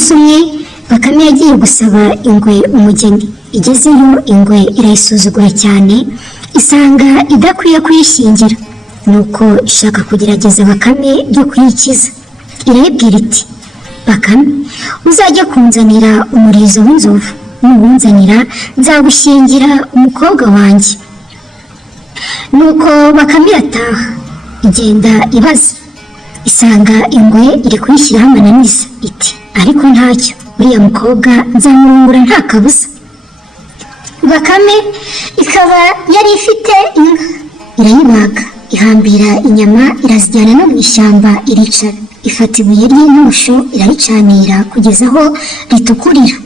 umunsi umwe Bakame yagiye gusaba ingwe umugeni. Igezeyo ingwe irayisuzugura cyane, isanga idakwiye kuyishyingira, nuko ishaka kugerageza Bakame byo kuyikiza. Irayibwira iti, Bakame, uzajye kunzanira umurizo w'inzovu, nubunzanira nzagushyingira umukobwa wanjye. Nuko Bakame irataha, igenda ibaza, isanga ingwe iri kuyishyiraho amananiza, iti, ariko ntacyo, uriya mukobwa nzamurungura nta kabuza. Bakame ikaba yari ifite inka, irayibaga, ihambira inyama, irazijyana no mu ishyamba, iricara, ifata ibuye ry'intosho iraricanira kugeza aho ritukurira.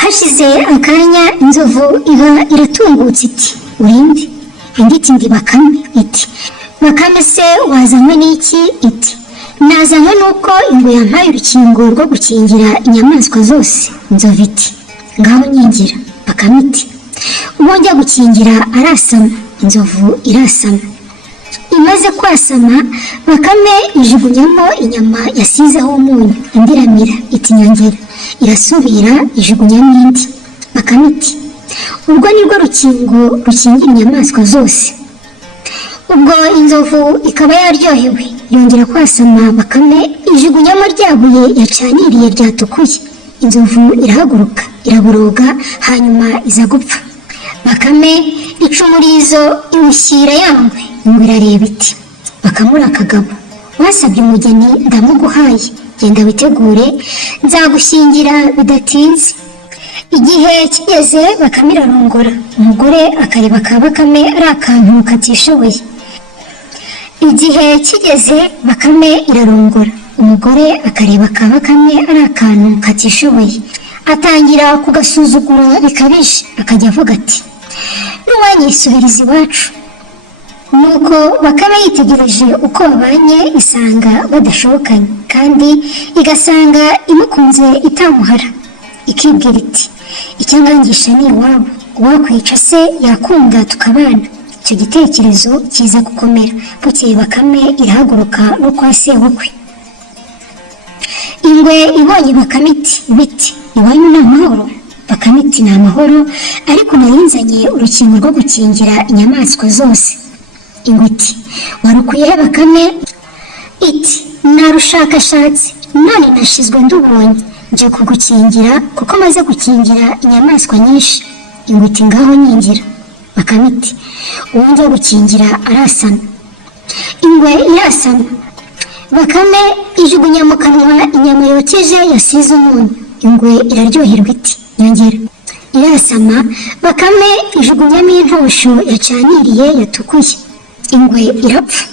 Hashize akanya inzovu iba iratungutse, iti, urinde? Indi iti, ndi Bakame. Iti, Bakame se wazanywe n'iki? Iti, nazanywe nuko ingwe yampaye urukingo rwo gukingira inyamaswa zose. Inzovu iti, ngaho nkingira. Bakame iti, uwo njya gukingira arasama. Inzovu irasama, imaze kwasama Bakame ijugunyamo inyama yasizeho umunyu, indi iramira, iti, nyongera. Irasubira ijugunyamo indi. Bakame iti, ubwo nibwo rukingo rukingira inyamaswa zose. Ubwo inzovu ikaba yaryohewe, yongera kwasama Bakame ijugunyamo rya buye yacaniriye ryatukuye. Inzovu irahaguruka, iraboroga, hanyuma iza gupfa. Bakame ica umurizo iwushyira yangwe. Ingwe irareba iti, Bakame uri akagabo, wasabye umugeni ndamuguhaye, genda witegure nzagushyingira bidatinze. Igihe kigeze Bakame irarongora, umugore akareba ka Bakame ari akantu katishoboye. Igihe kigeze Bakame irarongora, umugore akareba ka Bakame ari akantu katishoboye, atangira kugasuzugura bikabije, akajya avuga ati, n'uwanyisubiriza iwacu. Nuko Bakame yitegereje uko babanye, isanga badashobokanye, kandi igasanga imukunze itamuhara, ikibwira iti, icyangangisha ni iwabo, uwakwica se yakunda tukabana. Icyo gitekerezo kiza gukomera. Bukeye Bakame irahaguruka no kwa sebukwe. Ingwe ibonye Bakame iti, biti, iwanyu ni amahoro? Bakame iti, ni amahoro, ariko narinzanye urukingo rwo gukingira inyamaswa zose. Ingwe iti, warukuye he Bakame? Iti, narushakashatse, none nashizwe ndubonye, nje kugukingira kuko maze gukingira inyamaswa nyinshi. Ingwe iti, ngaho nyingira. Bakame iti, uwo njya gukingira arasana. Ingwe irasana, Bakame ijugunya mu kanwa inyama yokeje yasize umunyu. Ingwe iraryoherwa iti, nyongera. Irasama, Bakame ijugunyamo intosho yacaniriye yatukuye. Ingwe irapfa.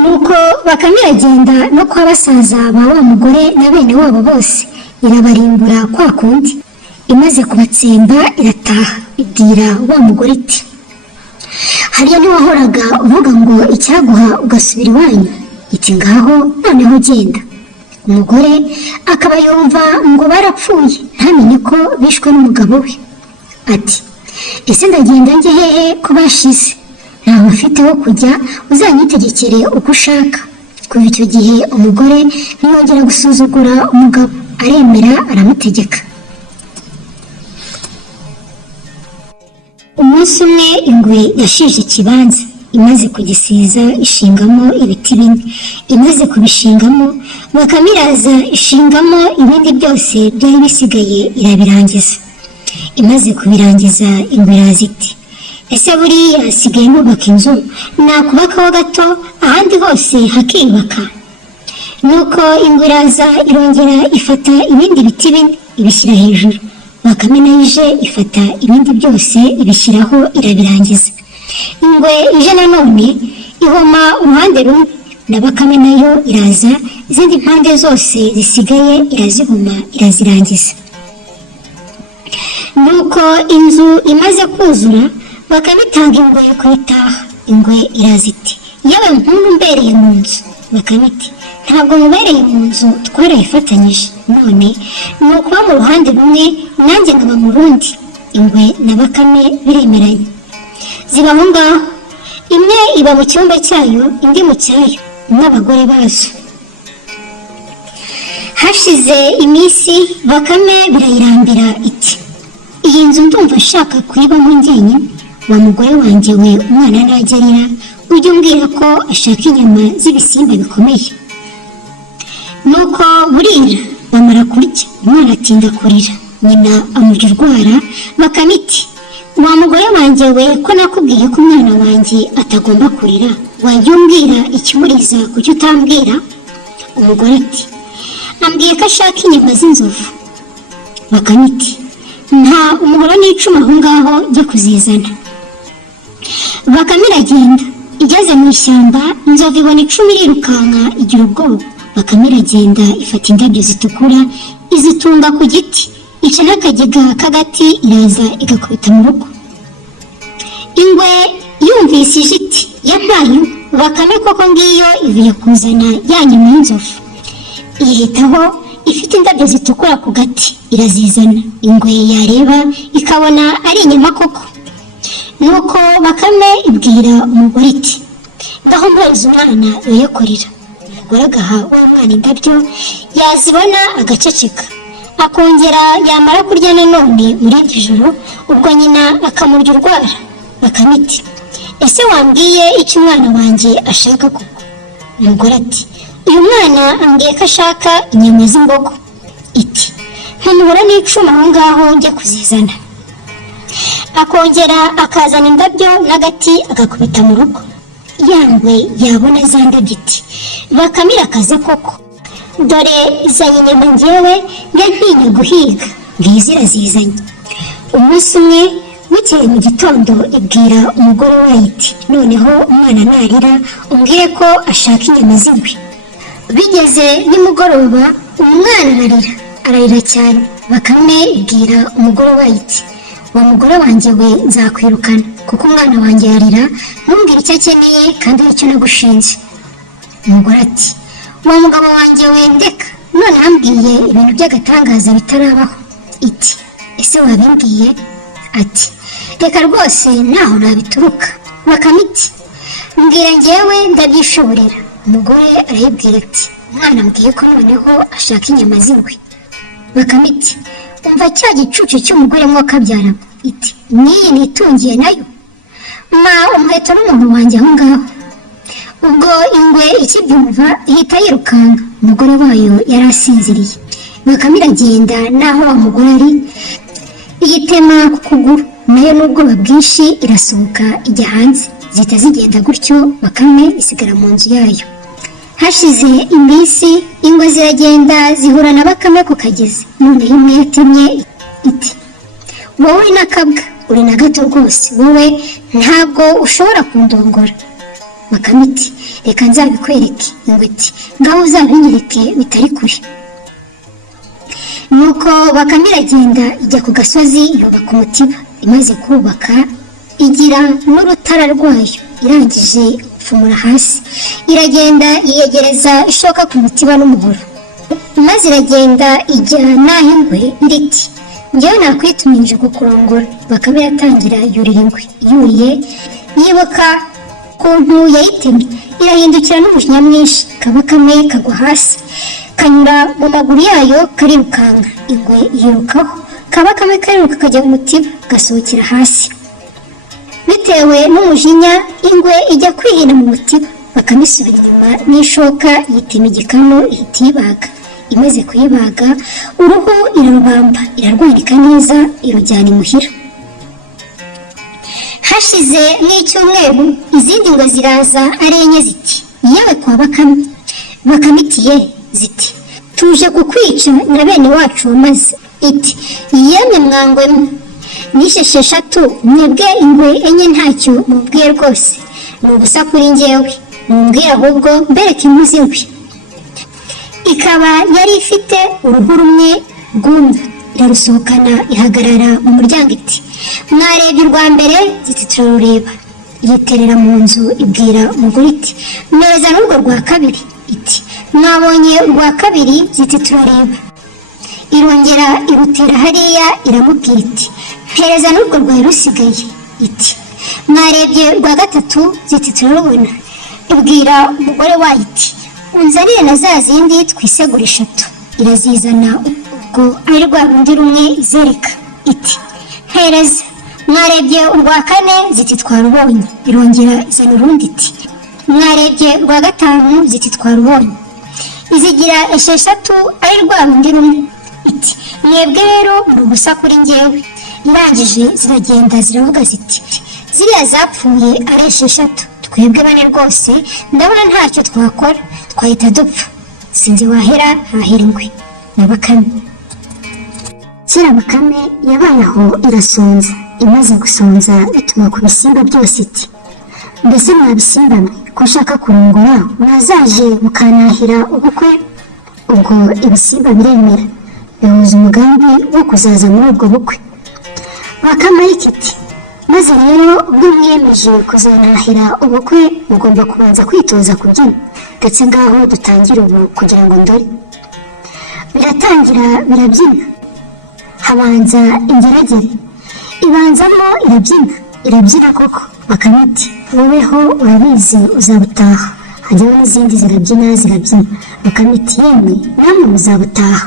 Nuko Bakame iragenda no kwa basaza ba wa mugore na bene wabo bose, irabarimbura kwa kundi. Imaze kubatsemba irataha, ibwira wa mugore iti, hariya ntiwahoraga uvuga ngo icyaguha ugasubira iwanyu? Iti, ngaho noneho genda. Umugore akaba yumva ngo barapfuye, ntamenye ko bishwe n'umugabo we. Ati, ese ndagenda njye hehe ko bashize? Ntawe ufite wo kujya, uzanyitegekere uko ushaka. Kuva icyo gihe umugore ntiyongera gusuzugura umugabo, aremera aramutegeka. Umunsi umwe ingwe yashije ikibanza, imaze kugisiza ishingamo ibiti bine. Imaze kubishingamo, Bakame iraza ishingamo ibindi byose byari bisigaye irabirangiza. Imaze kubirangiza ingwe iraza iti, ese buriya hasigaye nubaka inzu, nakubakaho gato ahandi hose hakiyubaka? Nuko ingwe iraza irongera ifata ibindi biti bine ibishyira hejuru. Bakame nayo ije ifata ibindi byose ibishyiraho irabirangiza. Ingwe ije nanone ihoma uruhande rumwe, na Bakame nayo iraza izindi mpande zose zisigaye irazihoma irazirangiza. Nuko inzu imaze kuzura, Bakame itanga ingwe kuyitaha. Ingwe iraza iti, yewe mpundu mbereye mu nzu. Bakame iti, ntabwo mubereye mu nzu, twarayifatanyije, none ni ukuba mu ruhande rumwe nanjye nkaba mu rundi. Ingwe na Bakame biremeranya, ziba aho ngaho, imwe iba mu cyumba cyayo, indi mu cyayo n'abagore bazo. Hashize iminsi Bakame birayirambira iti, iyi nzu ndumva ashaka kuyibamo njyenyine, wa mugore wanjye we umwana nagerera ujye umbwira ko ashaka inyama z'ibisimba bikomeye. Nuko burira bamara kurya, umwana atinda kurira, nyina amurya urwara. Bakame iti, wa mugore wanjye we ko nakubwiye ko umwana wanjye atagomba kurira, wajya umbwira ikimuriza kuki utambwira? Umugore ati, ambwiye ko ashaka inyama z'inzovu. Bakame iti, nta umuhoro n'icuma aho ngaho jya kuzizana. Bakame iragenda, igeze mu ishyamba inzovu ibona icumu irirukanka igira ubwoba. Bakame iragenda ifata indabyo zitukura izitunga ku giti, ica n'akagega k'agati iraza igakubita mu rugo. Ingwe yumvise ijiti yampaye Bakame koko ngiyo ivuye kuzana ya nyama y'inzovu, ihitaho ifite indabyo zitukura ku gati irazizana. Ingwe yareba ikabona ari inyama koko. Nuko Bakame ibwira umugore iti, ngaho mpoza umwana yoye kurira. Umugore agaha wa mwana indabyo, yazibona agaceceka, akongera yamara kurya nanone muri iryo joro, ubwo nyina akamurya urwara. Bakame iti, ese wambwiye icyo umwana wanjye ashaka koko? Umugore ati, uyu mwana ambwiye ko ashaka inyama z'imbogo. Iti, ntumuhora n'icuma aho ngaho njya kuzizana. Akongera akazana indabyo n'agati agakubita mu rugo. Yangwe yabona za ndabyo iti, Bakame irakaze koko, dore izanye inyama njyewe ntinye guhiga, ngizi irazizanye. Umunsi umwe bukeye mu gitondo ibwira umugore wayo iti, noneho umwana narira umbwire ko ashaka inyama z'ingwe. Bigeze nimugoroba umwana ararira cyane. Bakame ibwira umugore wayo iti, wa mugore wanjye we nzakwirukana kuko umwana wanjye yarira, ntumbwire icyo akeneye kandi aricyo nagushinze. Umugore ati, wa mugabo wanjye we ndeka, none ambwiye ibintu by'agatangaza bitarabaho. Iti, ese wabimbwiye? Ati, reka rwose naho nabituruka. Bakame iti, mbwira njyewe ndabyishoborera. Umugore arayibwira ati, umwana ambwiye ko noneho ashaka inyama z'ingwe. Bakame iti, umva cya gicucu cy'umugore mwokabyara. Iti, n'iyi nitungiye nayo, ma umuheto n'umuntu wanjye aho ngaho. Ubwo ingwe ikibyumva ihita yirukanka, umugore wayo yari asinziriye. Bakame iragenda naho wa mugore ari, iyitema ku kuguru, nayo n'ubwoba bwinshi irasohoka ijya hanze. Zihita zigenda gutyo, Bakame isigara mu nzu yayo. Hashize iminsi ingwe ziragenda zihura na Bakame ku kagezi. Noneho imwe yatemye iti, wowe n'akabwa uri na gato rwose, wowe ntabwo ushobora kundongora. Bakame iti, reka nzabikwereke. Ingwe iti, ngaho uzabinyereke bitari kure. Nuko Bakame iragenda ijya ku gasozi yubaka umutiba. Imaze kubaka igira n'urutara rwayo, irangije gupfumura hasi, iragenda yiyegereza ishoka ku mutiba n'umuhoro, maze iragenda ijya naho ingwe iriti, njyewe nakwitumije kukurongora. Bakame yatangira yurira ingwe, yuriye yibuka ukuntu yayitemye, irahindukira n'umujinya mwinshi. Bakame kagwa hasi, kanyura mu maguru yayo karirukanka. Ingwe yirukaho, Bakame kariruka kajya mu mutiba gasohokera hasi. Bitewe n'umujinya ingwe ijya kwihina mu mutiba. Bakame isubira inyuma n'ishoka yitema igikanu ihita iyibaga. Imaze kuyibaga uruhu irarubamba, irarwanika neza, irujyana imuhira. Hashize n'icyumweru izindi ngwe ziraza ari enye ziti, yewe kwa Bakame. Bakame iti, ye, ziti, tuje kukwica na bene wacu wamaze. Iti, yemwe mwangwemo, nishe 6, mwebwe ingwe enye ntacyo mubwiye rwose, ni ubusa kuri njyewe, mumbwire ahubwo mbereke impu z'ingwe. Ikaba yari ifite uruhu rumwe rwumye, irarusohokana ihagarara mu muryango iti, mwarebye urwa mbere? Ziti, turarureba. Yiterera mu nzu ibwira umugore iti, mpereza n'urwo rwa kabiri. Iti, mwabonye urwa kabiri? Ziti, turareba. Irongera irutera hariya iramubwira iti, mpereza n'urwo rwawe rusigaye. Iti, mwarebye urwa gatatu? Ziti, turarubona. Ibwira umugore wayo iti, unzanire na za zindi twisegura 3. irazizana ubwo ari rwa rundi rumwe izereka iti hereza. Mwarebye urwa kane ziti twarubonye. Irongera izana urundi iti mwarebye urwa gatanu ziti twarubonye. Izigira esheshatu ari rwa rundi rumwe iti mwebwe rero muri ubusa kuri njyewe. Irangije ziragenda ziravuga ziti ziriya zapfuye ari esheshatu, twebwe bane rwose ndabona ntacyo twakora, twahita dupfa. Sinzi wahera hahera ingwe na Bakame. Kera Bakame yabaye aho irasonza. Imaze gusonza ituma ku bisimba byose iti mbese mwa bisimba mwe ko nshaka kurongora mwazaje mukanahira ubukwe. Ubwo ibisimba biremera bihuza umugambi wo kuzaza muri ubwo bukwe. Bakame iti maze rero ubwo mwiyemeje kuzanahira ubukwe mugomba kubanza kwitoza kubyina, ndetse ngaho dutangira ubu kugira ngo ndore. Biratangira birabyina. Habanza ingeragere, ibanzamo irabyina koko. Bakame iti woweho urabizi uzabutaha. Hajyaho n'izindi zirabyina. Bakame iti yemwe namwe muzabutaha.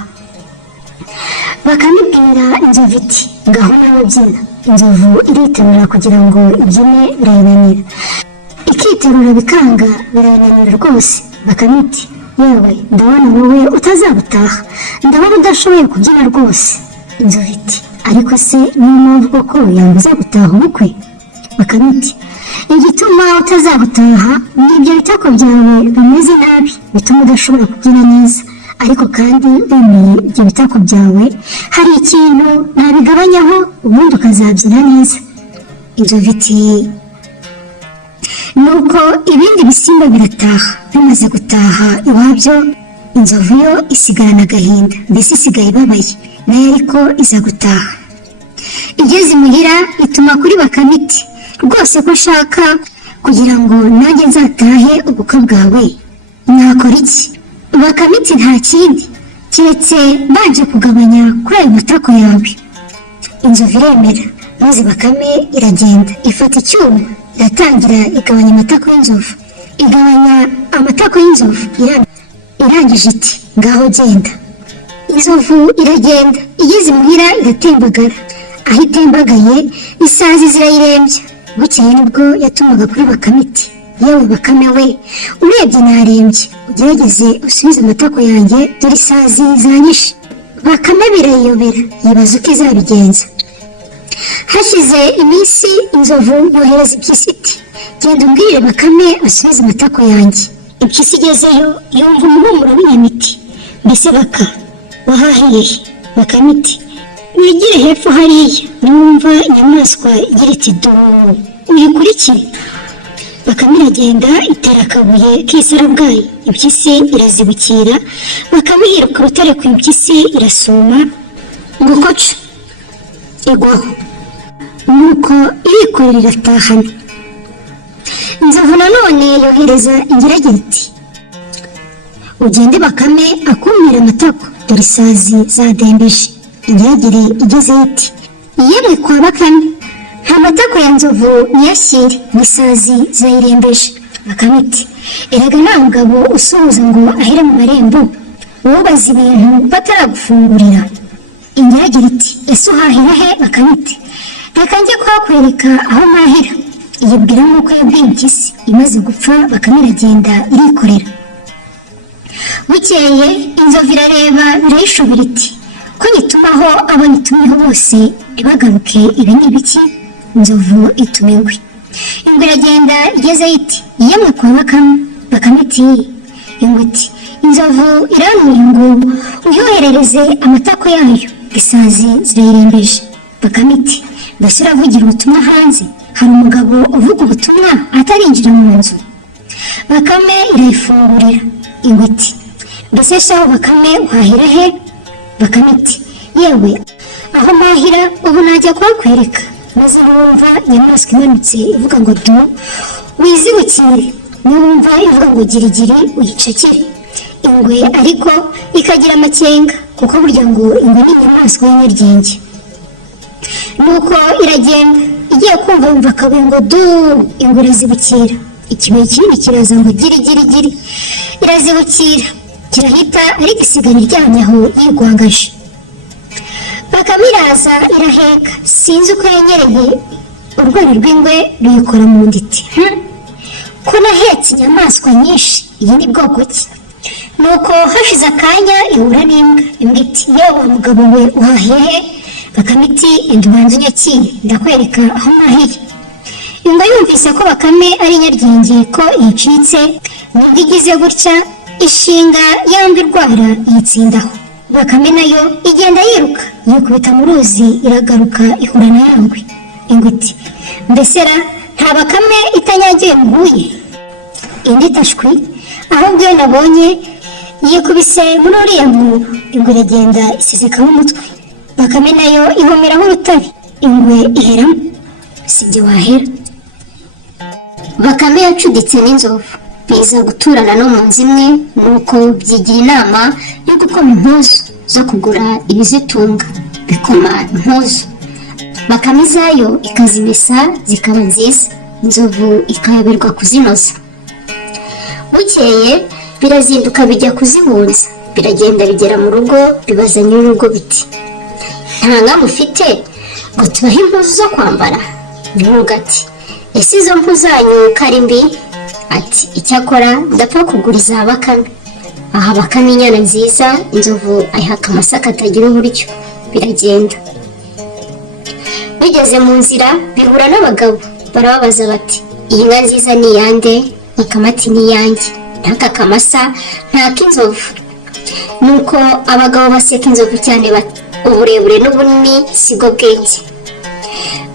Bakame ibwira inzovu iti ngaho nawe byina. Inzovu iritegura kugira ngo ibyine birayinanira, ikiterura bikanga birayinanira rwose. Bakame iti yewe ndabona wowe utazabutaha, ndabona udashoboye kubyina rwose. Inzovu iti ariko se niyo mpamvu koko yambuza gutaha ubukwe? Bakame iti igituma utazabutaha ni ibyo bitako byawe bimeze nabi bituma udashobora kubyina neza, ariko kandi wemeye ibyo bitako byawe hari ikintu nabigabanyaho ubundi ukazabyina neza. Inzovu iti nuko ibindi bisimba birataha. Bimaze gutaha iwabyo, inzovu yo isigarana agahinda, mbese isigaye ibabaye nayo, ariko iza gutaha. Igeze imuhira ituma kuri Bakame iti rwose ko nshaka kugira ngo nanjye nzatahe ubukwe bwawe, nakora iki? Bakame iti nta kindi keretse mbanje kugabanya kuri ayo matako yawe. Inzovu iremera, maze Bakame iragenda ifata icyuma iratangira igabanya amatako y'inzovu. Igabanya amatako y'inzovu irangije iti ngaho genda. Inzovu iragenda, igeze imuhira iratembagara. Aho itembagaye isazi zirayirembya. Bukeye nibwo yatumaga kuri Bakame iti yewe Bakame we, urebye narembye, ugerageze usubize amatako yanjye dore isazi zanyishe. Bakame birayiyobera yibaza uko izabigenza. Hashize iminsi inzovu yohereza impyisi iti genda umbwire Bakame asubize amatako yanjye. Impyisi igezeyo yumva umuhumuro w'inyamiti. mbese Baka wahahiye he? Bakame iti wigire hepfo hariya niwumva inyamaswa igira iti doo uyikurikire. Bakame iragenda itera akabuye k'isarabwayi, impyisi irazibukira. Bakame yiruka urutare ku impyisi irasuma ngo koca igwaho, nuko irikorera iratahana. Inzovu nanone yohereza ingeragere iti ugende Bakame akumira amatako dore isazi zadembeje. Ingeragere igezeyo iti yemwe kwa Bakame, nta matako ya nzovu niyashyire n'isazi zayirembeje. Bakame iti erega nta mugabo usuhuza ngo ahire mu marembo, wubaza ibintu bataragufungurira. Ingeragere iti ese uhahira he? Bakame iti reka njye kuhakwereka aho mpahira. Yibwira nk'uko yabwiye impyisi. Imaze gupfa Bakame iragenda irikorera. Bukeye inzovu irareba birayishobera iti ko nyitumaho abo nyitumiyeho bose ntibagaruke, ibi ni ibiki? Inzovu ituma ingwe. Ingwe iragenda igezeyo iti yemwe kwa Bakame. Bakame iti ingwe iti inzovu iranuye ngo uyoherereze amatako yayo, isazi zirayirembeje. Bakame iti mbese uravugira ubutumwa hanze? Hari umugabo uvuga ubutumwa atarinjira mu nzu? Bakame irayifungurira. Ingwe iti mbese shaho Bakame uhahira he? Bakame iti yewe aho mpahira ubu najya kuhakwereka. Maze wumva inyamaswa imanutse ivuga ngo du wizibukire, niwumva ivuga ngo girigiri uyicekere. Ingwe ariko ikagira amakenga kuko burya ngo ingwe ni inyamaswa y'inyaryenge. Nuko iragenda igiye kumva yumva akabuye ngo du, ingwe irazibukira. Ikibuye kinini kiraza ngo giri irazibukira kirahita ariko isigara iryamye aho yigwangaje. Bakame iraza iraheka, sinzi uko yanyereye urwara rw'ingwe ruyikora mu nditi. Ko nahetse inyamaswa nyinshi, iyi ni bwoko ki? Nuko hashize akanya ihura n'imbwa. Imbwa iti yewe mugabo we uhahiye? Bakame iti enda ubanza unyakiye ndakwereka aho nahiye. Imbwa yumvise ko Bakame ari nyaryenge ko yicitse, nibwo igize gutya ishinga yanga irwara yitsindaho. Bakame nayo igenda yiruka yikubita mu ruzi iragaruka ihura na yangwe. Ingwe iti mbese ra nta Bakame itanyagiye muhuye? Indi tashwi ahubwo iyo nabonye yikubise muri uriya mwobo. Ingwe iragenda isesekaho umutwe. Bakame nayo ihumiraho urutare. Ingwe iheramo. Sibyo wahera. Bakame yacuditse n'inzovu biza guturana no mu nzu imwe, nuko byigira inama yo gukoma impuzu zo kugura ibizitunga. Bikoma impuzu. Bakame zayo ikazimesa zikaba nziza, inzovu ikayoberwa kuzinoza. Bukeye birazinduka bijya kuzibunza. Biragenda bigera mu rugo bibaza nyir'urugo biti nta nka mufite ngo tubahe impuzu zo kwambara? Nyir'urugo ati ese izo mpu zanyu kari mbi? Ati icyakora ndapfa kuguriza Bakame. Aha Bakame inyana nziza, inzovu ayihaka amasaka atagira uburyo. Biragenda bigeze mu nzira bihura n'abagabo barababaza bati iyi nka nziza ni iyande? Bakame ati ni iyanjye. Ntaka kamasa ntak'inzovu. Nuko abagabo baseka inzovu cyane bati uburebure n'ubunini sigo bwenge.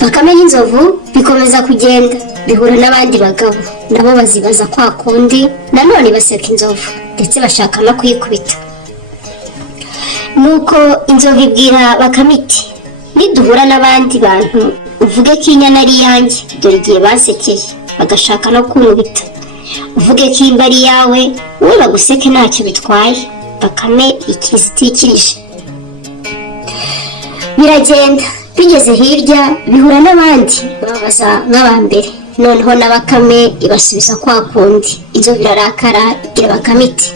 Bakame n'inzovu bikomeza kugenda bihura n'abandi bagabo nabo bazibaza kwa kundi, nanone baseka inzovu ndetse bashaka no kuyikubita. Nuko inzovu ibwira Bakame iti niduhura n'abandi bantu uvuge ko inyana ari iyanjye, dore igihe basekeye bagashaka no kunkubita. Uvuge ko imba ari yawe, wowe baguseke ntacyo bitwaye. Bakame ikiza itikirije. Biragenda bigeze hirya bihura n'abandi bababaza nk'abambere, noneho na Bakame ibasubiza kwa kundi. Inzovu irarakara ibwira Bakame iti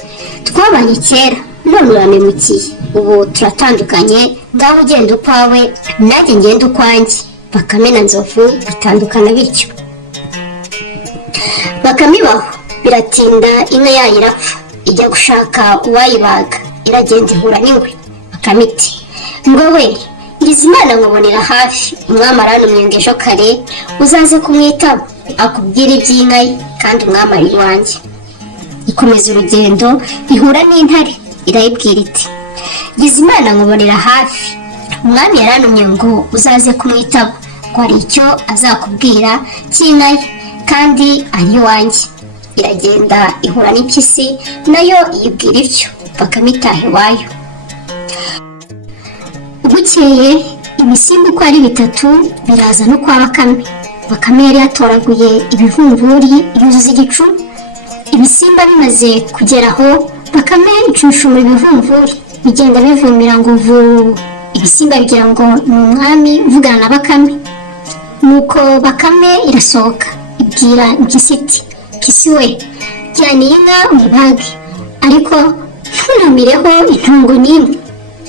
twabanye kera none uramemukiye, ubu turatandukanye, ngaho ugenda ukwawe nanjye ngenda ukwanjye. Bakame na nzovu bitandukana bityo. Bakame ibaho biratinda inka yayo irapfa, ijya gushaka uwayibaga. Iragenda ihura n'ingwe. Bakame iti ngo we ngize Imana nkubonera hafi, umwami arantumye ngo ejo kare uzaze kumwitaba akubwira iby'inka ye, kandi umwami ari iwanjye. Ikomeza urugendo ihura n'intare irayibwira iti ngize Imana nkubonera hafi, umwami yarantumye ngo uzaze kumwitaba ko hari icyo azakubwira cy'inka ye kandi ari iwanjye. Iragenda ihura n'impyisi nayo iyibwira ityo. Bakame itaha iwayo. Bukeye ibisimba uko ari bitatu biraza no kwa Bakame. Bakame yari yatoraguye ibivumvuri yuzuza igicu. Ibisimba bimaze kugera aho Bakame icushumura ibivumvuri bigenda bivumira ngo vu. Ibisimba bigira ngo ni umwami uvugana na Bakame. Nuko Bakame irasohoka ibwira impyisi iti mpyisi we jyana iyi nka uyibage, ariko ntunamireho intongo n'imwe.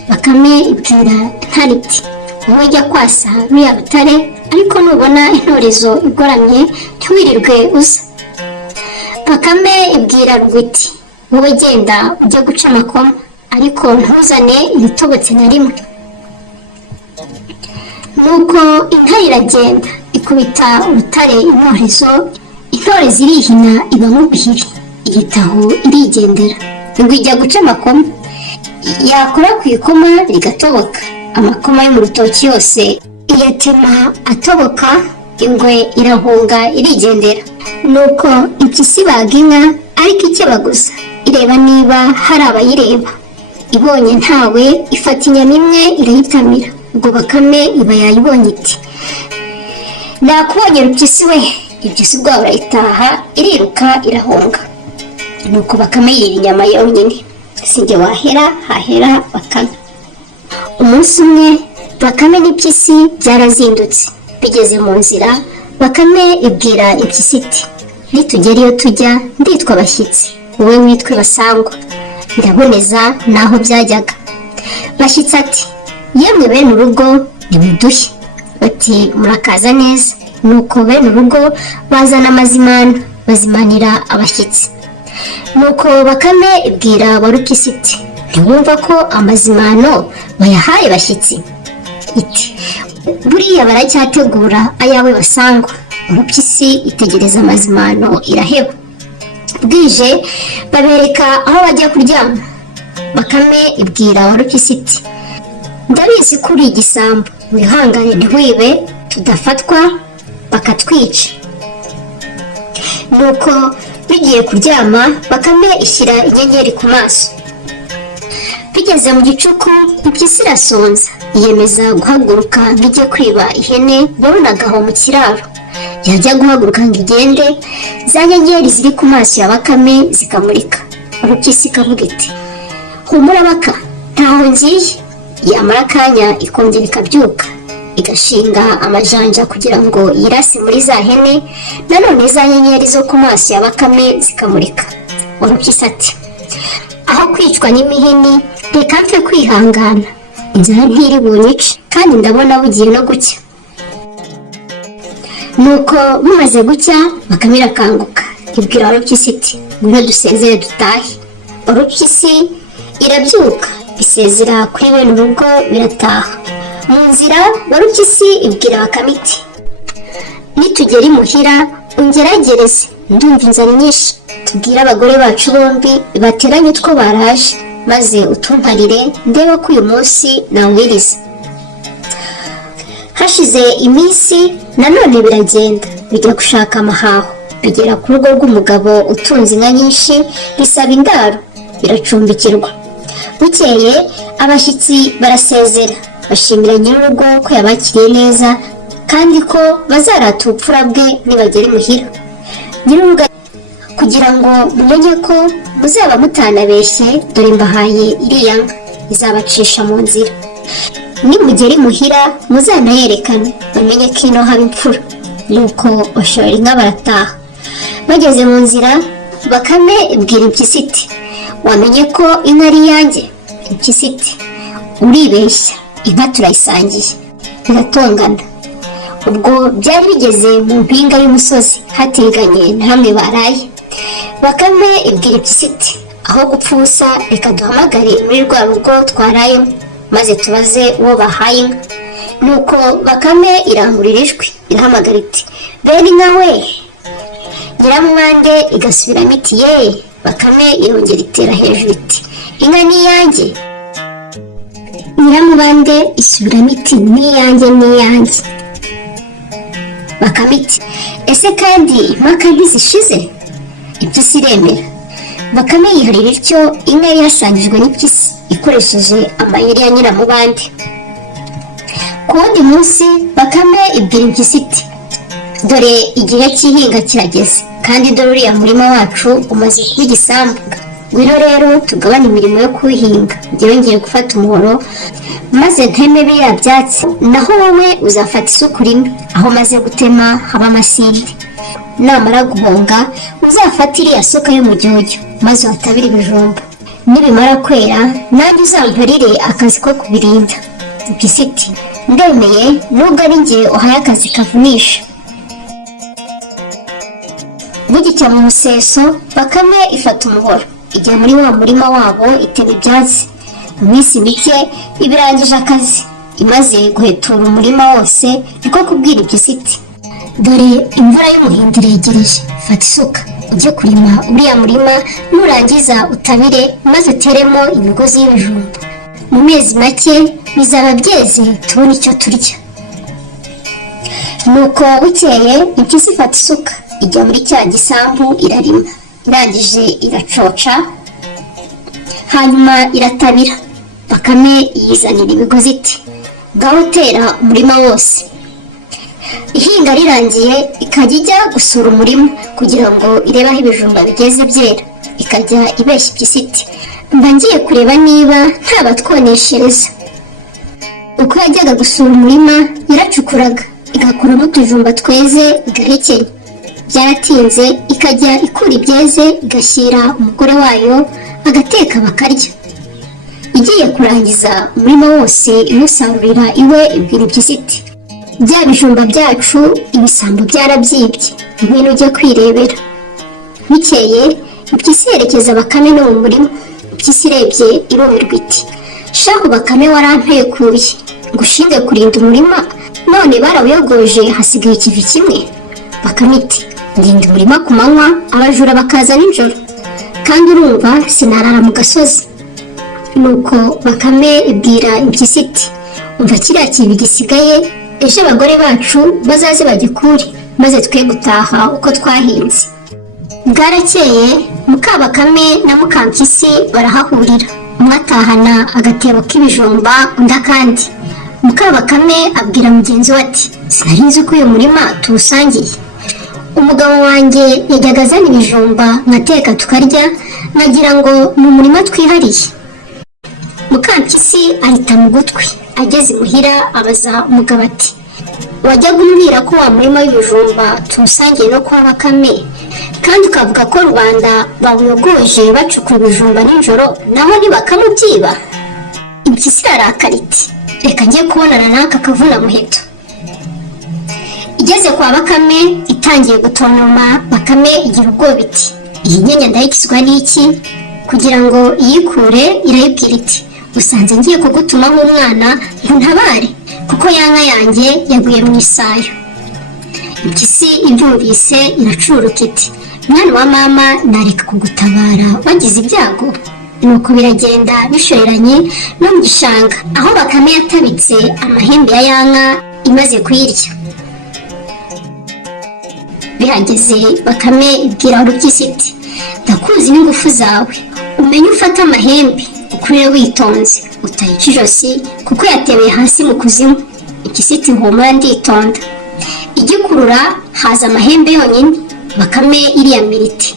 Bakame ibwira intare iti wowe jya kwasa ruriya rutare, ariko nubona intorezo igoramye ntiwirirwe uza. Bakame ibwira Rugwe iti wowe genda ujye guca amakoma, ariko ntuzane ibitobotse na rimwe. Nuko intare iragenda ikubita urutare intorezo, intore zirihina ibamo ubuhiri, igitaho irigendera. Ingwe ijya guca amakoma, yakora ku ikoma rigatoboka, amakoma yo mu rutoki yose iyatema atoboka. Ingwe irahunga irigendera. Nuko impyisi ibaga inka, ariko ikeba gusa ireba niba hari abayireba. Ibonye ntawe ifata inyama imwe irayitamira. Ubwo Bakame iba yayibonye iti nakubonye Rupyisi we. Impyisi ubwaho irayitaha iriruka irahunga. Nuko Bakame yira inyama yonyine. Sinjye wahera hahera Bakame. Umunsi umwe Bakame n'impyisi byarazindutse. Bigeze mu nzira Bakame ibwira impyisi iti nitugera iyo tujya nditwa abashyitsi, wowe witwe Basangwa. ndaboneza naho byajyaga. Bashyitsi ati yemwe bene urugo nimudushye. Bati murakaza neza. Nuko bene urugo bazana amazimano bazimanira abashyitsi. Nuko Bakame ibwira Warupyisi iti ntiwumva ko amazimano bayahaye bashyitsi? Iti buriya baracyategura ayawe basangwa. Warupyisi itegereza amazimano iraheba. Bwije babereka aho bajya kuryama. Bakame ibwira Warupyisi iti ndabizi kuri igisambo, wihangane ntiwibe tudafatwa bakatwica. Nuko bigiye kuryama Bakame ishyira inyenyeri ku maso. Bigeze mu gicuku Impyisi irasonza yiyemeza guhaguruka ngo ijye kwiba ihene yabonaga aho mu kiraro. Yajya guhaguruka ngo igende, za nyenyeri ziri ku maso ya Bakame zikamurika. Warupyisi ikavuga iti humura Baka, ntaho ngiye. Yamara akanya ikongera ikabyuka igashinga amajanja kugira ngo yirase muri za hene. Nanone za nyenyeri zo ku maso ya Bakame zikamurika. Warupyisi ati aho kwicwa n'imihini reka mfe kwihangana, inzara ntiri bunyice kandi ndabona bugiye no gucya. Nuko bumaze gucya Bakame irakanguka ibwira Warupyisi iti ngwino dusezere dutahe. Warupyisi irabyuka isezera kuri bene urugo birataha. Mu nzira Warupyisi ibwira Bakame iti nitugera imuhira ungeragereze, ndumva inzara nyinshi. Tubwire abagore bacu bombi bateranye utwo baraje, maze utumparire ndebe ko uyu munsi nawiriza. Hashize iminsi nanone biragenda bijya gushaka amahaho. Bigera ku rugo rw'umugabo utunze inka nyinshi bisaba indaro biracumbikirwa. Bukeye abashyitsi barasezera bashimira nyir'urugo ko yabakiriye neza kandi ko bazarata ubupfura bwe nibagera imuhira. Nyir'urugo kugira ngo mumenye ko muzaba mutanabeshye, dore mbahaye iriya nka izabacisha mu nzira. Nimugera imuhira muzanayerekane bamenye ko ino haba imfura. Nuko bashorera inka barataha. Bageze mu nzira Bakame ibwira Impyisi iti wamenye ko inka ari iyanjye? Impyisi iti uribeshya, inka turayisangiye. Biratongana. Ubwo byari bigeze mu mpinga y'umusozi hateganye na hamwe baraye. Bakame ibwira Impyisi iti aho gupfa ubusa reka duhamagare muri rwa rugo twarayemo maze tubaze uwo bahaye inka. Nuko Bakame irangurura ijwi irahamagara iti bene inka we. Nyiramubande igasubiramo iti ye. Bakame irongera itera hejuru iti inka ni iyanjye. Nyiramubande isubiramo iti ni iyanjye ni iyanjye. Bakame iti ese kandi impaka ntizishize? Impyisi iremera. Bakame yiharira ityo inka yari yasangijwe n'Impyisi ikoresheje amayeri ya Nyiramubande. Ku wundi munsi Bakame ibwira Impyisi iti dore igihe cy'ihinga kirageze kandi dore uriya murima wacu umaze kuba igisambu. Ngwino rero tugabane imirimo yo kuwuhinga, njyewe ngiye gufata umuhoro maze nteme biriya byatsi, naho wowe uzafata isuka urime aho maze gutema haba amasinde. Namara guhonga uzafata iriya suka yo mu gihugu maze uhatabire ibijumba. Nibimara kwera nanjye uzamparire akazi ko kubirinda. Impyisi iti ndemeye nubwo ari njye uhaye akazi kavunisha. Bugicya mu museso Bakame ifata umuhoro ijya muri wa murima wabo itema ibyatsi. Mu minsi mike ibirangije akazi. Imaze guhetura umurima wose niko kubwira Impyisi iti dore imvura y'umuhindo iregereje, fata isuka ujye kurima uriya murima, nurangiza utabire maze uteremo imigozi y'ibijumba. Mu mezi make bizaba byeze tubone icyo turya. Nuko bukeye Impyisi ifata isuka ijya muri cya gisambu irarima. Irangije iracoca hanyuma iratabira. Bakame yizanira imigozi iti ngaho tera umurima wose. Ihinga rirangiye ikajya ijya gusura umurima kugira ngo irebe aho ibijumba bigeze byera. Ikajya ibeshya Impyisi iti mba ngiye kureba niba ntabatwoneshereza. Uko yajyaga gusura umurima yaracukuraga igakuramo utujumba tweze igahekenya. Byaratinze ikajya ikura ibyeze igashyira umugore wayo agateka bakarya. Igiye kurangiza umurima wose iwusarurira iwe, ibwira impyisi iti bya bijumba byacu ibisambo byarabyibye, ngwino ujye kwirebera. Bukeye impyisi yerekeza Bakame no mu murima. Impyisi irebye irumirwa iti shahu Bakame warampekuye ngo ushinge kurinda umurima, none barawuyogoje hasigaye ikivi kimwe. Bakame iti ndinda umurima ku manywa, abajura bakaza nijoro, kandi urumva sinarara mu gasozi. Nuko Bakame ibwira impyisi iti umva kiriya kivi gisigaye, ejo abagore bacu bazaze bagikure, maze twe gutaha uko twahinze. Bwarakeye Mukabakame na Mukampyisi barahahurira, umwe atahana agatebo k'ibijumba undi akandi. Mukabakame abwira mugenzi we ati sinari nzi ko uyu murima tuwusangiye. Umugabo wanjye yajyaga azana ibijumba nkateka tukarya, nagira ngo ni umurima twihariye. Mukampyisi ahita mu gutwi, ageze imuhira abaza umugabo ati wajyaga umbwira ko wa murima w'ibijumba tuwusangiye no kwa Bakame, kandi ukavuga ko rubanda bawuyogoje bacukura ibijumba nijoro, naho ntibakamubyiba? Impyisi irarakara iti reka njye kubonana n'aka kavuna muheto. Igeze kwa Bakame itangiye gutontoma, Bakame igira ubwoba iti iyi nyenye ndayikizwa n'iki? Kugira ngo iyikure irayibwira iti usanze ngiye kugutuma nk'umwana ngo ntabare, kuko ya nka yanjye yaguye mu isayo. Impyisi ibyumvise iracururuka iti mwana wa mama nareka kugutabara wagize ibyago. Nuko biragenda bishoreranye no mu gishanga, aho Bakame yatabitse amahembe ya ya nka imaze kuyirya. Bihageze Bakame ibwira Warupyisi iti ndakuzi n'ingufu zawe, umenye ufate amahembe ukurire witonze, utayica ijosi kuko yatebeye hasi mu kuzimu. Impyisi iti humura nditonda. Igikurura haza amahembe yonyine. Bakame iriyamira iti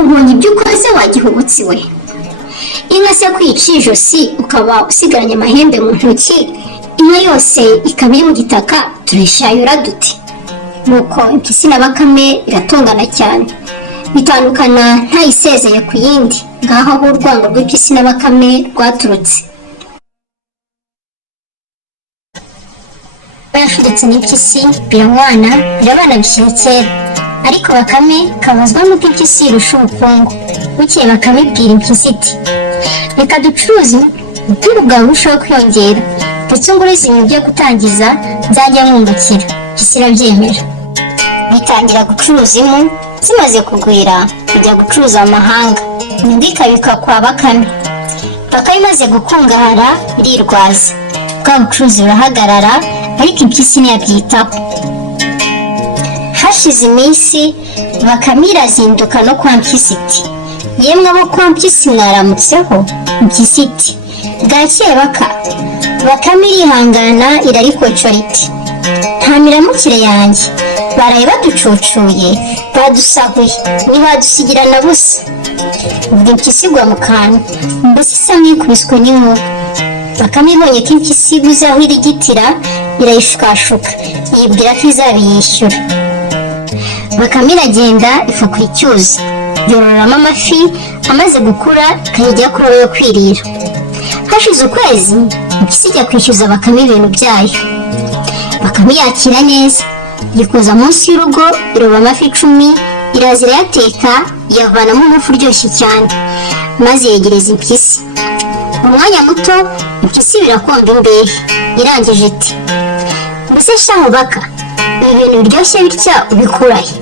ubonye ibyo ukoze wagihubutsi we, inka se kwica ijosi ukaba usigaranye amahembe mu ntoki, inka yose ikaba iri mu gitaka, turishayura dute? Nuko Impyisi na Bakame biratongana cyane, bitandukana ntayisezeye ku yindi. Ngaho aho urwango rw'Impyisi na Bakame rwaturutse. Barashuditse n'Impyisi birabana bishyira kera, ariko Bakame kabazwa n'uko Impyisi irusha ubukungu. Bukeye Bakame ibwira Impyisi iti reka ducuruze ubukungu bwawe burushaho kwiyongera, ndetse ngurize ibintu byo gutangiza nzajya mwungukira. Impyisi irabyemera, bitangira gucuruza impu, zimaze kugwira bijya gucuruza amahanga, inyungu ikabika kwa Bakame. Bakame imaze gukungahara irirwaza, bwa bucuruzi burahagarara, ariko Impyisi ntiyabyitaho. Hashize iminsi Bakame irazinduka no kwa Mpyisi iti yemwe abo kwa Mpyisi mwaramutseho? Impyisi iti bwakeye Baka. Bakame irihangana irarikocora iti nta miramukire yanjye, baraye baducucuye badusahuye ntibadusigira na busa. Ubwo Impyisi igwa mu kantu, mbese isa nk'ikubiswe n'inkuba. Bakame ibonye ko Impyisi iguze aho irigitira irayishukashuka, yibwira ko izabiyishyura. Bakame iragenda ifukura icyuzi, yororamo amafi, amaze gukura ikayijya kuroba yo kwirira. Hashize ukwezi Impyisi ijya kwishyuza Bakame ibintu byayo. Bakame yakira neza, yikoza munsi y'urugo, iroba amafi 10, iraza irayateka, yavanamo umufu uryoshye cyane, maze yegereza Impyisi. Mu mwanya muto Impyisi birakonda imbehe, irangije iti mbese shahu Baka, ibi bintu biryoshye bitya ubikurahe?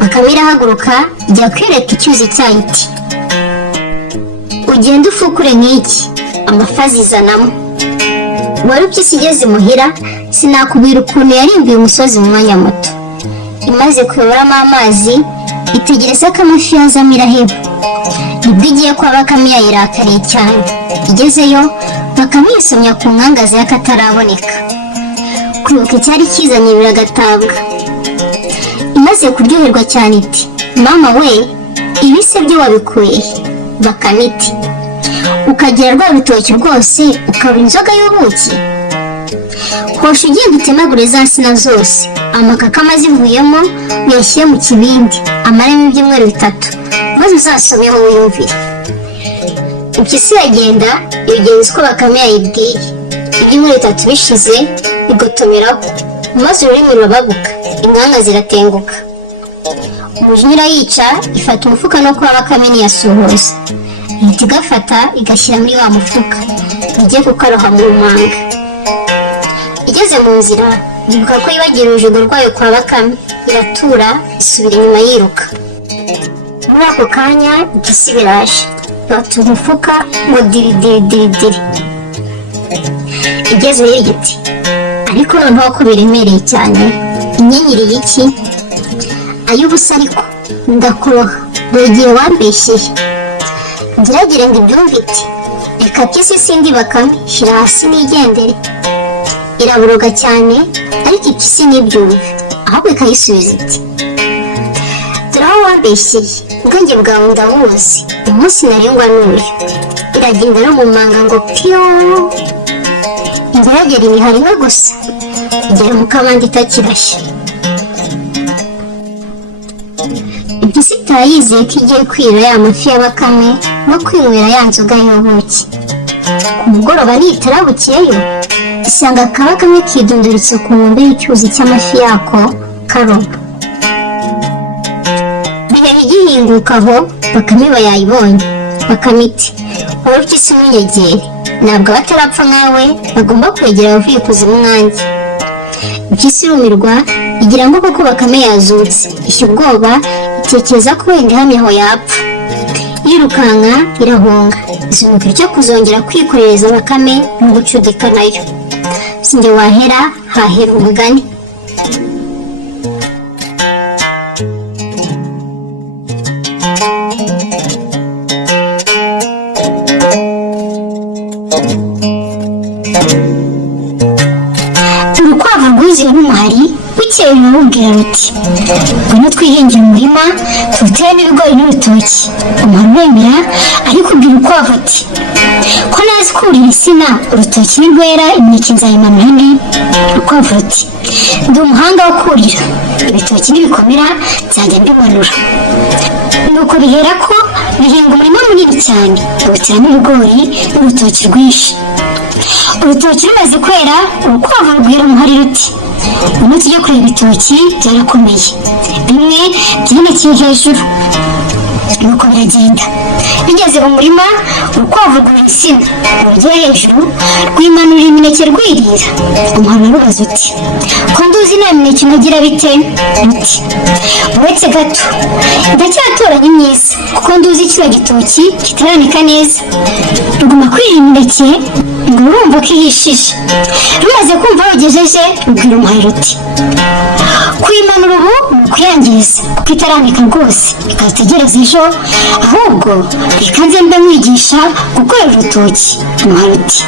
Bakame irahaguruka ijya kwereka icyuzi cyayo iti ugenda ufukure nk'iki, amafi azizanamo. Warupyisi igeze imuhira sinakubwira ukuntu yarimbiye umusozi mu mwanya muto. Imaze kuyoboramo amazi itegereza ko amafi yazamo iraheba. Nibwo igiye kwa Bakame yayirakariye cyane. Igezeyo Bakame yisomya ku nkangazi y'akataraboneka, kwibuka icyari kizanye biragatabwa. Imaze kuryoherwa cyane iti mama we, ibi se byo wabikuye? Bakame iti ukagira rwa rutoki rwose ukaba inzoga y'ubuki? hosha ugenda utemagure za nsina zose, amakakama azivuyemo uyashyire mu kibindi amaremo ibyumweru 3 maze uzasomeho wiyumvire. Impyisi iragenda ibigenza uko Bakame yayibwiye. Ibyumweru 3 bishize igotomeraho, maze ururimi rurababuka, inkanka ziratenguka. Umujinya irayica, ifata umufuka no kwa Bakame ntiyasuhuza. Ihita igafata igashyira muri wa mufuka, igiye kukaroha mu manga. Igeze mu nzira yibuka ko yibagiwe urujigo rwayo kwa Bakame, iratura isubira inyuma yiruka. Muri ako kanya impyisi biraje, ifata umufuka ngo diri diri diri diri. Igeze hirya iti ariko noneho ko biremereye cyane, inyenyeri y'iki? Ay'ubusa ariko ndakuroha, dore igihe wambeshyeye. Ngeragere ngo ibyumve iti reka Mpyisi sindi Bakame, shyira hasi nigendere. Iraburoga cyane ariko Impyisi ntibyumve, ahubwo ikayisubiza iti dore aho wambeshyeye, ubwenge bwawe ndabuzi, umunsi narengwa n'uyu. Iragenda no mu manga ngo piyo. Ingeragere iniha rimwe gusa, igera mu kabande itakirashya. Impyisi itayizeye ko igiye kwira ya mafi ya Bakame no kwinywera ya nzoga y'ubuki. Ku mugoroba nitarabukiyeyo, isanga ka Bakame kidunduritse ku nkombe y'icyuzi cy'amafi yako karoba. Bihehe igihinguka aho, Bakame iba yayibonye. Bakame iti wari Impyisi ntunyegere, ntabwo abatarapfa nkawe bagomba kwegera abavuye ikuzimu nkanjye. Impyisi irumirwa, igira ngo koko Bakame yazutse, ishya ubwoba, itekereza ko wenda ihamye aho yapfa. Yirukanka irahunga, izunguka icyo kuzongera kwikorereza Bakame no gucudika nayo. Sinjye wahera hahera umugani. Urukwavu rwuzuye n'umuhari bukeye rurabubwira ruti ngwino twihingire umurima tuwuteremo ibigori n'urutoki. Umuhari uremera ariko ubwira urukwavu ati ko nazi kurira insina, urutoki nirwera imineke nzayimanura nte? Urukwavu ruti ndi umuhanga wo kurira, ibitoki nibikomera nzajya mbimanura. Nuko bihera ko bihinga umurima munini cyane, bawuteramo ibigori n'urutoki rwinshi. Urutoki rumaze kwera, urukwavu rubwira umuhari ruti ngwino tujye kureba ibitoki byarakomeye, bimwe byinekiye hejuru. Nuko biragenda, bigeze mu murima, urukwavu rwura insina rugera hejuru rwimanura imineke rwirira. Umuhari ararubaza uti ko nduzi nta mineke unagira bite? Ruti uretse gato ndacyatoranya imyiza, kuko nduzi kiriya gitoki kitaranika neza. Ruguma kwirira imineke ngo urumva ko ihishije. Rumaze kumva aho rugejeje, rubwira umuhari ruti kuyimanura ubu ni ukuyangiza, kuko itaranika rwose, ikategereza ejo, ahubwo reka nze mbe mwigisha gukorera urutoki. Umuhari uti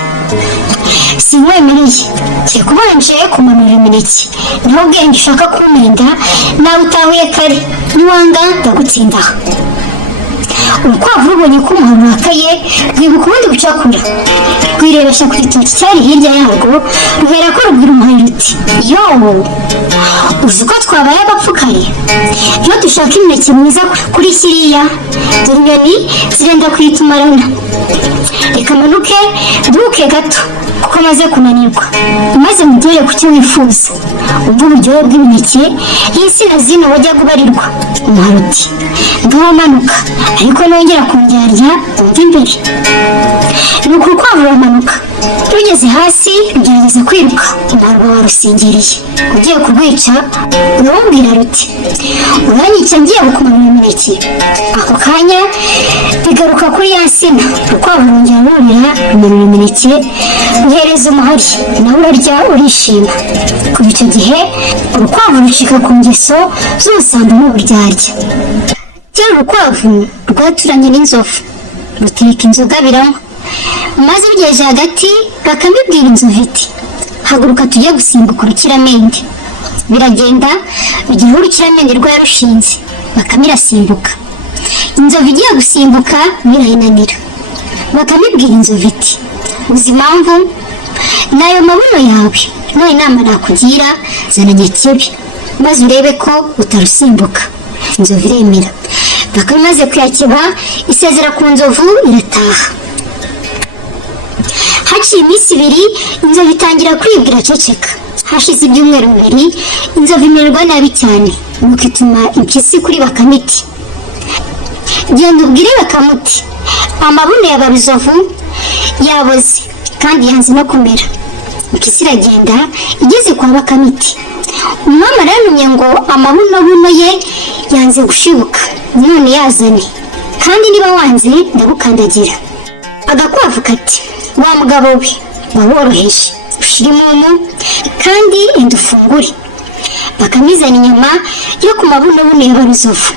sinkwemereye, ngiye kubanje kumanura imineke, naho ubwenge ushaka kumpenda nawe utahuye kare, niwanga ndagutsinda aha. Urukwavu rubonye ko umuhari urakaye, rwibuka ubundi bucakura, rwirebesha ku gitoki cyari hirya yarwo, ruhera ko rubwira umuhari ruti yooo, uzi ko twabaye abapfukare? Iyo dushaka imineke myiza kuri kiriya, dore inyoni zirenda kuyitumarana. Reka manuke duke gato kuko maze kunanirwa, maze mugere ku cyo wifuza, umva uburyohe bw'imineke y'insina zino wajya kubarirwa. Umuhari uti ngaho manuka, ariko nongera kundyarya umva imbere. Nuko urukwavu ruramanuka, rugeze hasi rugerageza kwiruka, umuhari uba warusingereye. Ugiye kurwica urumubwira ruti uranyica ngiye gukumanura imineke. Ako kanya bigaruka kuri ya nsina, urukwavu rwongera rurira rumanura imineke ruhereza umuhari, nawe urarya urishima. Kuva icyo gihe urukwavu rucika ku ngeso z'ubusambo n'uburyarya. Kera urukwavu rwaturanye n'inzovu, ruteka inzoga biranywa, maze bigejeje hagati Bakame ibwira inzovu iti haguruka tujye gusimbuka urukiramende. Biragenda bigera aho urukiramende rwarushinze, Bakame irasimbuka. Inzovu igiye gusimbuka birayinanira. Bakame ibwira inzovu iti uzi impamvu? N'ayo mabuno yawe none inama nakugira zana Nyakebe maze urebe ko utarusimbuka. Inzovu iremera. Bakame imaze kuyakeba isezera ku nzovu irataha. Haciye iminsi ibiri inzovu itangira kwibwira ceceka. Hashize ibyumweru bibiri inzovu imererwa nabi cyane, nuko ituma impyisi kuri Bakame iti genda ubwire Bakame uti amabuno ya Baruzovu yaboze kandi yanze no kumera. Impyisi iragenda igeze kwa Bakame iti umwami arantumye ngo amabuno ye yanze gushibuka, none yazane kandi niba wanze ndagukandagira. Agakwavu kati wa mugabo we waworoheje ushira imumu kandi enda ufungure. Bakame izana inyama yo ku mabuno ya Baruzovu.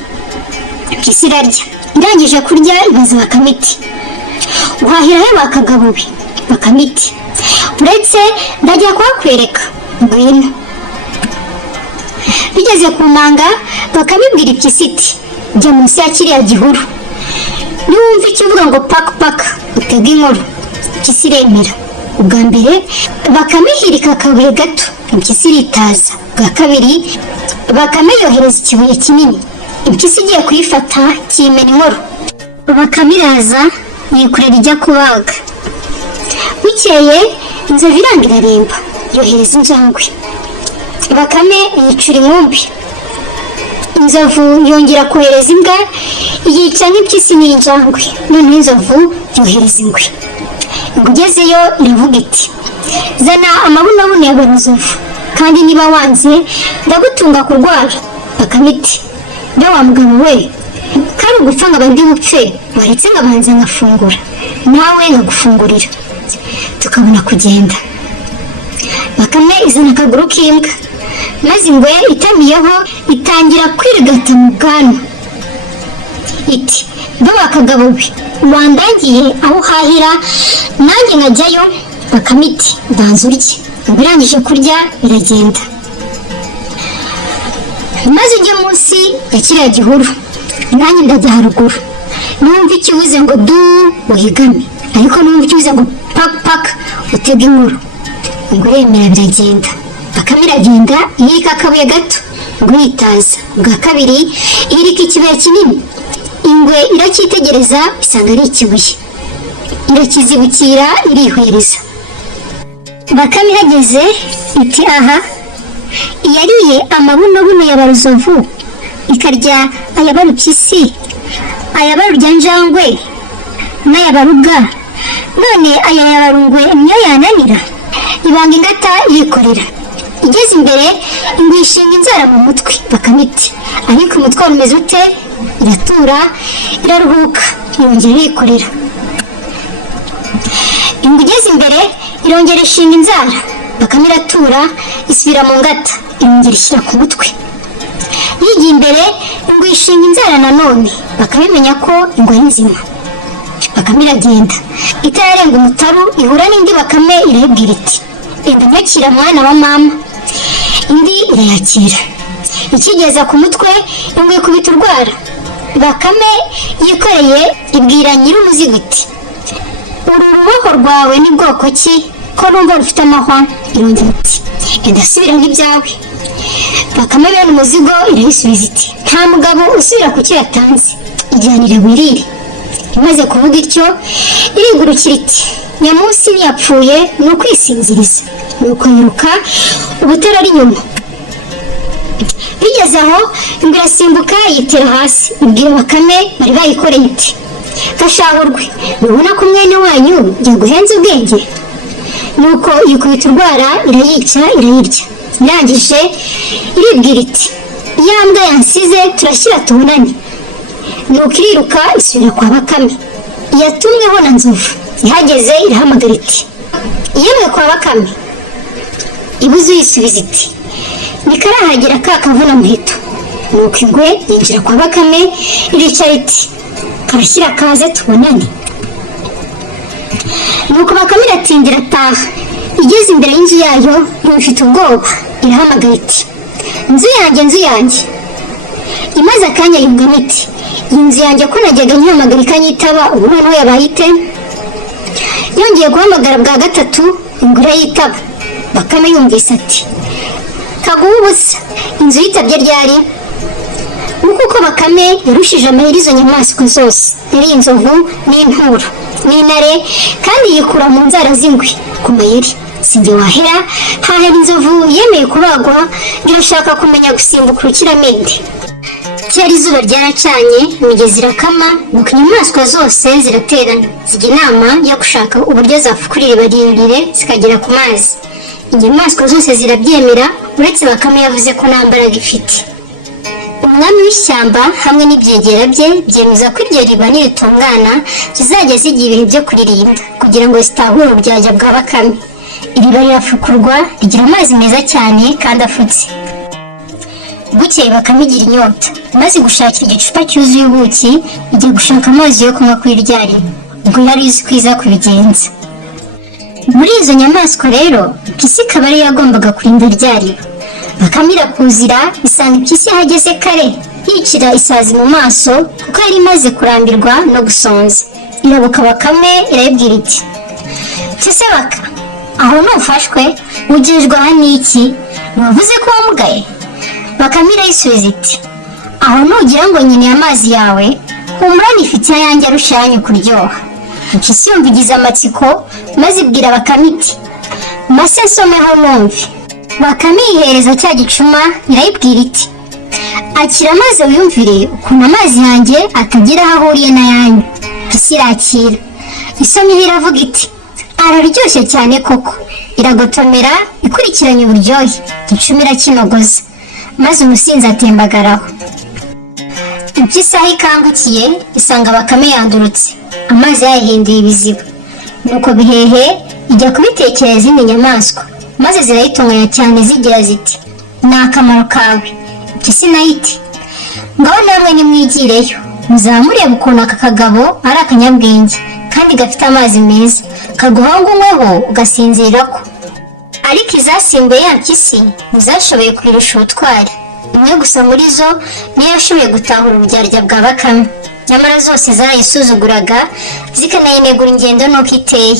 Impyisi irarya, irangije kurya ibaza Bakame iti uhahira he bakagabo we? Bakame iti uretse ndajya kuhakwereka, ngwino. Bigeze ku manga Bakame ibwira Impyisi iti jya munsi ya kiriya gihuru, niwumva ikivuga ngo paka paka utega inkuru. Impyisi iremera. Ubwa mbere Bakame ihirika akabuye gato, Impyisi iritaza. Ubwa kabiri Bakame yohereza ikibuye kinini, Impyisi igiye kuyifata kiyimena inkuru. Bakame iraza yikorera ijya kubaga. Bukeye inzovu iranga iraremba yohereza injangwe. Bakame yicura inkumbi. Inzovu yongera kohereza imbwa yica nk'impyisi n'injangwe. Noneho inzovu yohereza ingwe. Ingwe igezeyo iravuga iti zana amabuno ya Baruzovu kandi niba wanze ndagutunga kurwara. Bakame iti mbe wa mugabo we kari ugupfa ngo abandi bupfe, waretse ngabanza ngafungura nawe nkagufungurira tukabona kugenda. Bakame izana akaguru k'imbwa maze ingwe itamiyeho itangira kwirigata mu bwanwa iti mbe wa kagabo we wandangiye aho uhahira nanjye nkajyayo. Bakame iti ndanze urye. Ingwe irangije kurya iragenda. Maze ujye munsi ya kiriya gihuru nanjye ndajya haruguru, numva ikibuze ngo du uhigame, ariko numva ikibuze ngo paka paka utega inkuru. Ingwe iremera biragenda. Bakame iragenda ihirika akabuye gato, ingwe iritaza. Ubwa kabiri ihirika ikibuye kinini, ingwe iracyitegereza isanga ari ikibuye, irakizibukira irihwereza. Bakame irageze iti aha yariye amabuno ya Baruzovu ikarya aya Barumpyisi, aya Baruryanjangwe n'aya Baruga, none aya ya Barungwe niyo yananira. Ibanga ingata irikorera. Igeze imbere ingwe ishinga inzara mu mutwe. Bakame iti ariko umutwe umeze ute? Iratura iraruhuka yongera irikorera. Ingwe igeze imbere irongera ishinga inzara. Bakame iratura isubira mu ngata irongera ishyira ku mutwe. Yigiye imbere ingwe ishinga inzara nanone. Bakame imenya ko ingwe ari nzima. Bakame iragenda itararenga umutaru ihura n'indi Bakame irayibwira iti enda nyakira mwana wa mama. Indi irayakira. Ikigeza ku mutwe ingwe ikubita urwara. Bakame yikoreye ibwira nyir'umuzigo iti uru ruboho rwawe ni bwoko ki ko numva rufite amahwa? Irongera iti enda subira n'ibyawe. Bakame bene umuzigo irayisubiza iti nta mugabo usubira ku cyo yatanze, ijyanire wirire. Imaze kuvuga ityo irigurukira iti nyamunsi ntiyapfuye ni ukwisinziriza, nuko yiruka ubutera ari inyuma. Bigeze aho ingwe irasimbuka yitera hasi ibwira Bakame bari bayikoreye iti gashahurwe nubona ko mwene wanyu yaguhenze ubwenge. Nuko yikubita urwara irayica irayirya. Irangije iribwira iti ya mbwa yansize turashyira tubonane. Nuko iriruka isubira kwa Bakame. Yatumweho na Nzovu. Ihageze irahamagara iti yemwe kwa Bakame. Ibuze uyisubiza iti nikarahagera ka kavuna muheto. Nuko ingwe yinjira kwa Bakame iricara iti karashyira kaze tubonane. Nuko Bakame iratindira ataha. Igeze imbere y'inzu yayo yumfite ubwoba irahamagara iti inzu yanjye. Imaze akanya yumva iti inzu yanjye ko najyaga nyihamagara ikanyitaba ubu noneho yabaye ite? Yongeye guhamagara bwa gatatu ingwe irayitaba. Bakame yumvise ati kaguha ubusa inzu yitabye ryari. Nuko uko Bakame yarushije amahiri izo nyamaswa zose, yari inzovu n'inturo n'intare, kandi yikura mu nzara z'ingwe ku mayeri. Sinjye wahera, hahera inzovu yemeye kubagwa, irashaka kumenya gusimbuka urukiramende. Cyari izuba ryaracanye, imigezi irakama, nuko inyamaswa zose ziraterana zijya inama yo gushaka uburyo zafukurira rirerire zikagera ku mazi. Inyamaswa zose zirabyemera, uretse Bakame yavuze ko nta mbaraga ifite. Umwami w'ishyamba hamwe n'ibyegera bye byemeza ko iryo riba niritungana zizajya zigira ibihe byo kuririnda kugira ngo zitahure uburyarya bwa Bakame. Iriba rirafukurwa, rigira amazi meza cyane kandi afutse. Bukeye Bakame igira inyota, maze gushakira igicupa cyuzuye ubuki, ijya gushaka amazi yo kunywa kuri rya riba. Ubwo yari izi ko iza kubigenza. Muri izo nyamaswa rero, Impyisi ikaba ariyo yagombaga kurinda rya riba. Bakame irakuzira, isanga Impyisi yahageze kare, yicira isazi mu maso kuko yari imaze kurambirwa no gusonza. Irabuka Bakame irayibwira iti, "Ese Baka, aho ntufashwe ugejwe aha n'iki? Ntiwavuze ko wamugaye?" Bakame irayisubiza iti, "Aho nugira ngo nyine amazi yawe, humura nifite ayanjye arusha yanyu kuryoha." Impyisi yumva igize amatsiko, maze ibwira Bakame iti, "Mase nsomeho numve." Bakame yihereza cya gicuma, irayibwira iti, "Akira amazi wiyumvire ukuntu amazi yanjye atagira aho ahuriye n'ayanyu." Impyisi irakira, isomeho iravuga iti, "Araryoshye cyane koko." Iragotomera ikurikiranye uburyohe, igicuma irakinogoza, maze umusinzi atembagaraho. Impyisi aho ikangukiye isanga Bakame yandurutse, amazi yayahinduye ibiziba. Nuko Bihehe ijya kubitekereza izindi nyamaswa, maze zirayitunganya cyane zigira ziti, "Ni akamaro kawe." Impyisi nayo iti, "Ngaho namwe nimwigireyo, muzamureba ukuntu aka kagabo ari akanyabwenge kandi gafite amazi meza, kaguha ngo unyweho ugasinzirako." Ariko izasimbuye ya Mpyisi ntizashoboye kwirusha ubutwari. Imwe gusa muri zo niyo yashoboye gutahura uburyarya bwa Bakame, nyamara zose zarayisuzuguraga zikanayinegura ingendo n'uko iteye.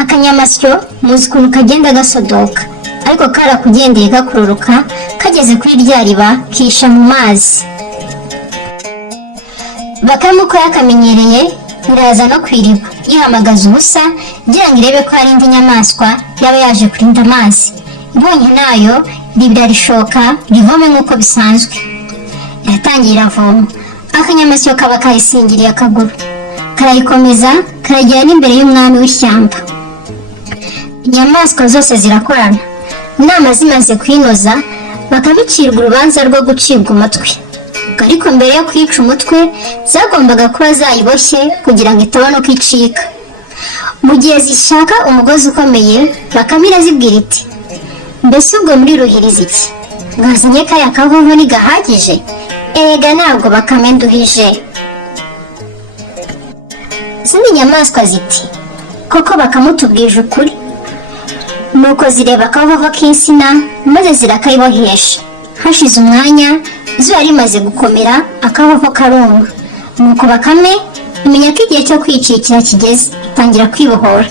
Akanyamasyo muzi ukuntu kagenda gasodoka, ariko karakugendeye gakururuka, kageze kuri rya riba kisha mu mazi. Bakame uko yakamenyereye iraza no ku iriba, yihamagaza ubusa kugira ngo irebe ko hari indi nyamaswa yaba yaje kurinda amazi. Ibonye nayo iriba rishoka rivome nk'uko bisanzwe. Iratangira iravoma, akanyamasyo kaba kayisingiriye akaguru, karayikomeza karagera n'imbere y'umwami w'ishyamba. Inyamaswa zose zirakorana, inama zimaze kwinoza, bakabicirwa urubanza rwo gucibwa umutwe. Ariko mbere yo kwica umutwe zagombaga kuba zayiboshye kugira ngo itabona uko icika. Mu gihe zishaka umugozi ukomeye, Bakame irazibwira iti, "Mbese ubwo muri ruhiriza iki? Mwazinye kaya kavuvu ntigahagije?" Erega ntabwo Bakame nduhije. Izindi nyamaswa ziti, "Koko Bakame utubwije ukuri." Nuko zireba akavuvu k'insina maze zirakayibohesha. Hashize umwanya, izuba rimaze gukomera, akavuvu karuma. Nuko Bakame imenya ko igihe cyo kwicikira kigeze, itangira kwibohora.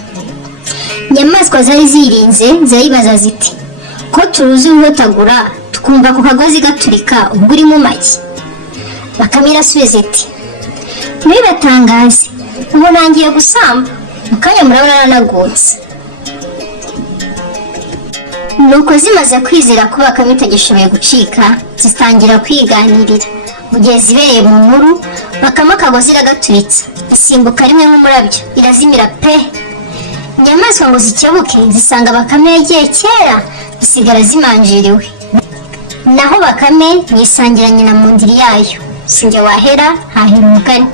Inyamaswa zari zirinze zirayibaza ziti, "Ko turuzi urotagura tukumva ku kagozi gaturika, ubwo uri mu magi?" Bakame irasubiza iti, "Ntibibatangaze, ubu nangiye gusamba, mu kanya murabona naranagutse." Nuko zimaze kwizera ko Bakame itagishoboye gucika, zitangira kwiganirira. Mu gihe zibereye mu nkuru, Bakame akagozi iragaturitsa, isimbuka rimwe nk'umurabyo, irazimira pe. Inyamaswa ngo zikebuke zisanga Bakame yagiye kera, zisigara zimanjiriwe. Naho Bakame yisangira nyina mu ndiri yayo. Sinjye wahera hahera umugani.